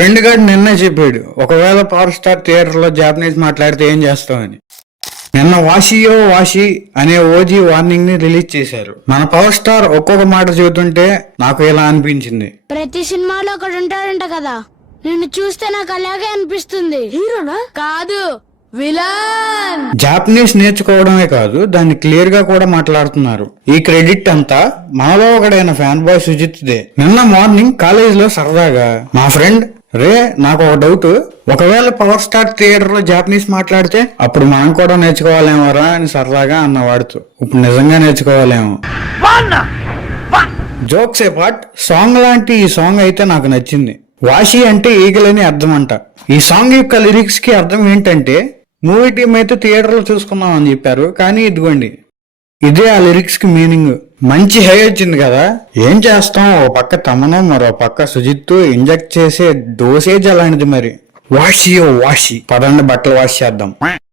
Friend గారు నిన్నే చెప్పాడు, ఒకవేళ పవర్ స్టార్ థియేటర్ లో జాపనీస్ మాట్లాడితే ఏం చేస్తామని. నిన్న వాషియో వాషి అనే ఓజీ వార్నింగ్ ని రిలీజ్ చేశారు. మన పవర్ స్టార్ ఒక్కొక్క మాట చెబుతుంటే నాకు ఇలా అనిపించింది. ప్రతి సినిమాలో ఒకడు ఉంటాడంట కదా, నిన్ను చూస్తే నాకు అలాగే అనిపిస్తుంది. హీరోనా కాదు, విలన్. జాపనీస్ నేర్చుకోవడమే కాదు, దాన్ని క్లియర్ గా కూడా మాట్లాడుతున్నారు. ఈ క్రెడిట్ అంతా మనలో ఒకడైన ఫ్యాన్ బాయ్ సుజిత్ దే. నిన్న మార్నింగ్ కాలేజ్ లో సరదాగా మా ఫ్రెండ్, రే నాకు ఒక డౌట్, ఒకవేళ పవర్ స్టార్ థియేటర్ లో జాపనీస్ మాట్లాడితే అప్పుడు మనం కూడా నేర్చుకోవాలేమోరా అని సరదాగా అన్నవాడుతూ, ఇప్పుడు నిజంగా నేర్చుకోవాలేమో. జోక్స్ ఏ పార్ట్, సాంగ్ లాంటి ఈ సాంగ్ అయితే నాకు నచ్చింది. వాషి అంటే ఈగలని అర్థం అంట. ఈ సాంగ్ యొక్క లిరిక్స్ కి అర్థం ఏంటంటే, మూవీ టీం అయితే థియేటర్ లో చూసుకున్నాం అని చెప్పారు, కానీ ఇదిగోండి ఇదే ఆ లిరిక్స్ కి మీనింగ్. మంచి హై వచ్చింది కదా, ఏం చేస్తాం, ఓ పక్క తమను మరో పక్క సుజిత్ ఇంజెక్ట్ చేసే డోసేజ్ అలాంటిది. మరి వాషియో వాషి, పదండి బట్టలు వాష్ చేద్దాం.